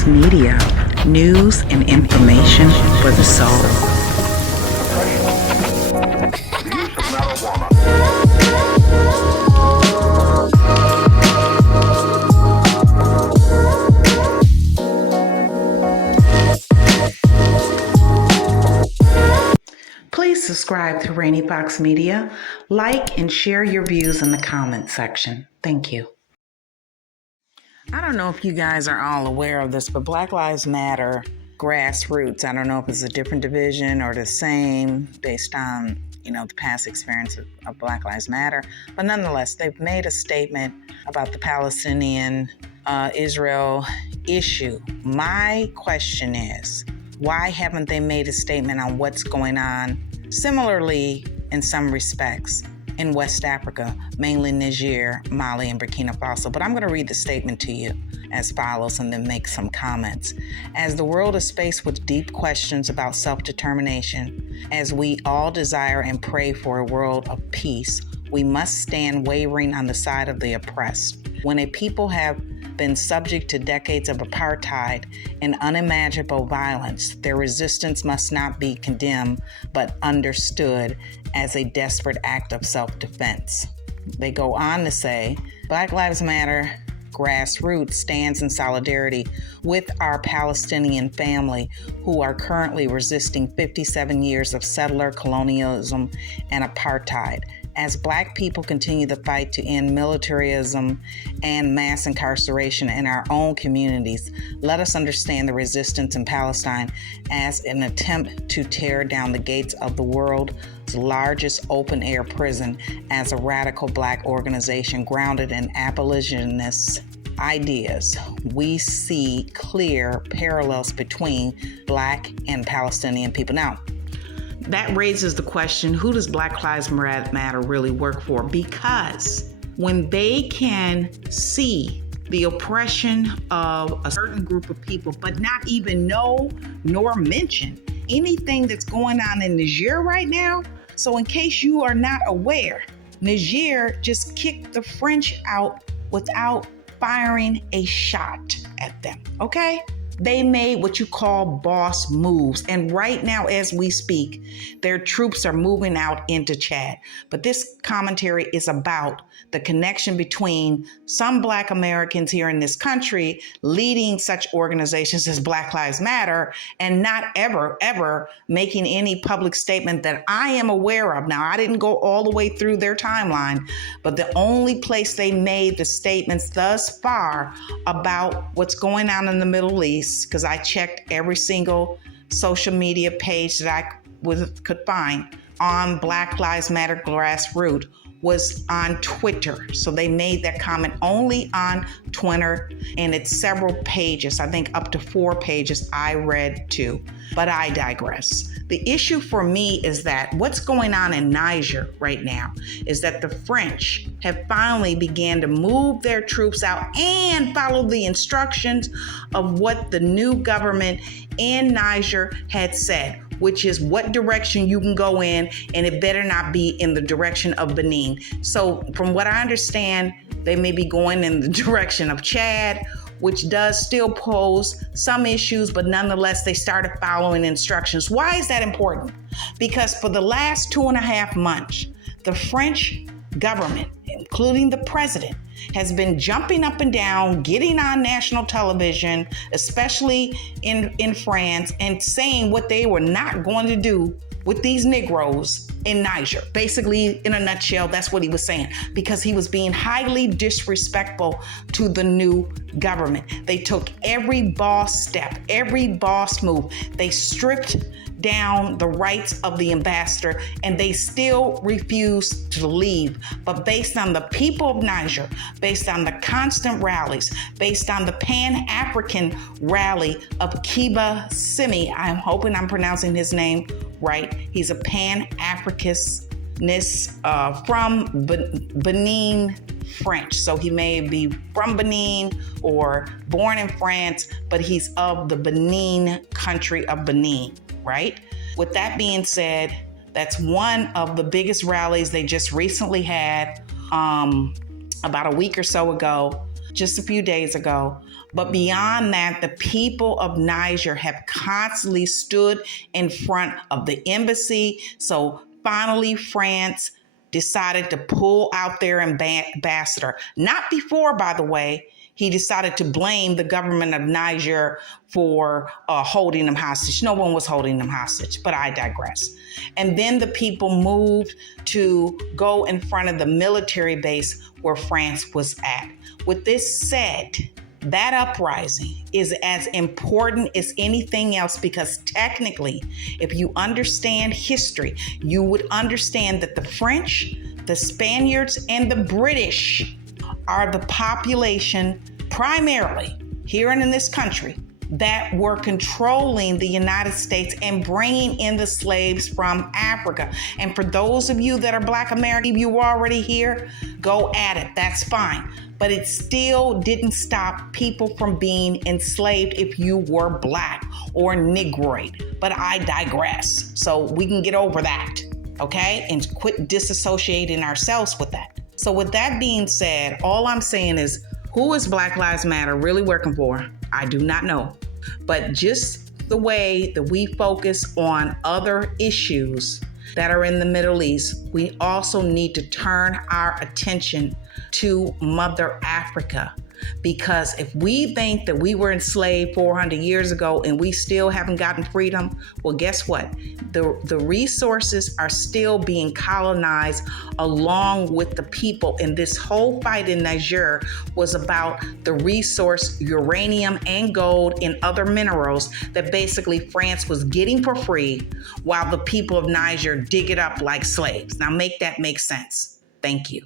Box Media, news and information for the soul. Please subscribe to Rainy Box Media, like and share your views in the comments section. Thank you. I don't know if you guys are all aware of this, but Black Lives Matter Grassroots, I don't know if it's a different division or the same based on, the past experience of Black Lives Matter, but nonetheless, they've made a statement about the Palestinian Israel issue. My question is, why haven't they made a statement on what's going on similarly in some respects in West Africa, mainly Niger, Mali, and Burkina Faso? But I'm going to read the statement to you as follows and then make some comments. As the world is faced with deep questions about self-determination, as we all desire and pray for a world of peace, we must stand wavering on the side of the oppressed. When a people have been subject to decades of apartheid and unimaginable violence, their resistance must not be condemned, but understood as a desperate act of self-defense. They go on to say, Black Lives Matter Grassroots stands in solidarity with our Palestinian family who are currently resisting 57 years of settler colonialism and apartheid. As Black people continue the fight to end militarism and mass incarceration in our own communities, let us understand the resistance in Palestine as an attempt to tear down the gates of the world's largest open-air prison as a radical Black organization grounded in abolitionist ideas. We see clear parallels between Black and Palestinian people. Now, that raises the question, who does Black Lives Matter really work for? Because when they can see the oppression of a certain group of people, but not even know nor mention anything that's going on in Niger right now. So in case you are not aware, Niger just kicked the French out without firing a shot at them, okay? They made what you call boss moves. And right now, as we speak, their troops are moving out into Chad. But this commentary is about the connection between some Black Americans here in this country leading such organizations as Black Lives Matter and not ever making any public statement that I am aware of. Now, I didn't go all the way through their timeline, but the only place they made the statements thus far about what's going on in the Middle East, because I checked every single social media page that I could find on Black Lives Matter Grassroots, was on Twitter. So they made that comment only on Twitter, and it's several pages, I think up to 4 pages I read too, but I digress. The issue for me is that what's going on in Niger right now is that the French have finally began to move their troops out and follow the instructions of what the new government in Niger had said, which is what direction you can go in, and it better not be in the direction of Benin. So from what I understand, they may be going in the direction of Chad, which does still pose some issues, but nonetheless, they started following instructions. Why is that important? Because for the last 2.5 months, the French government, including the president, has been jumping up and down, getting on national television, especially in France, and saying what they were not going to do with these Negroes in Niger. Basically, in a nutshell, that's what he was saying, because he was being highly disrespectful to the new government. They took every boss step, every boss move. They stripped down the rights of the ambassador, and they still refuse to leave. But based on the people of Niger, based on the constant rallies, based on the Pan-African rally of Kiba Simi, I'm hoping I'm pronouncing his name right. He's a Pan-Africanist from Benin, French. So he may be from Benin or born in France, but he's of the Benin country of Benin, right? With that being said, that's one of the biggest rallies they just recently had about a week or so ago, just a few days ago. But beyond that, the people of Niger have constantly stood in front of the embassy. So finally, France decided to pull out their ambassador. Not before, by the way, he decided to blame the government of Niger for holding them hostage. No one was holding them hostage, but I digress. And then the people moved to go in front of the military base where France was at. With this said, that uprising is as important as anything else, because technically, if you understand history, you would understand that the French, the Spaniards, and the British are the population primarily here and in this country that were controlling the United States and bringing in the slaves from Africa. And for those of you that are Black American, you were already here, go at it. That's fine. But it still didn't stop people from being enslaved if you were Black or Negroid. But I digress. So we can get over that, okay? And quit disassociating ourselves with that. So with that being said, all I'm saying is, who is Black Lives Matter really working for? I do not know. But just the way that we focus on other issues that are in the Middle East, we also need to turn our attention to Mother Africa. Because if we think that we were enslaved 400 years ago and we still haven't gotten freedom, well, guess what? The resources are still being colonized along with the people. And this whole fight in Niger was about the resource, uranium and gold and other minerals that basically France was getting for free while the people of Niger dig it up like slaves. Now make that make sense. Thank you.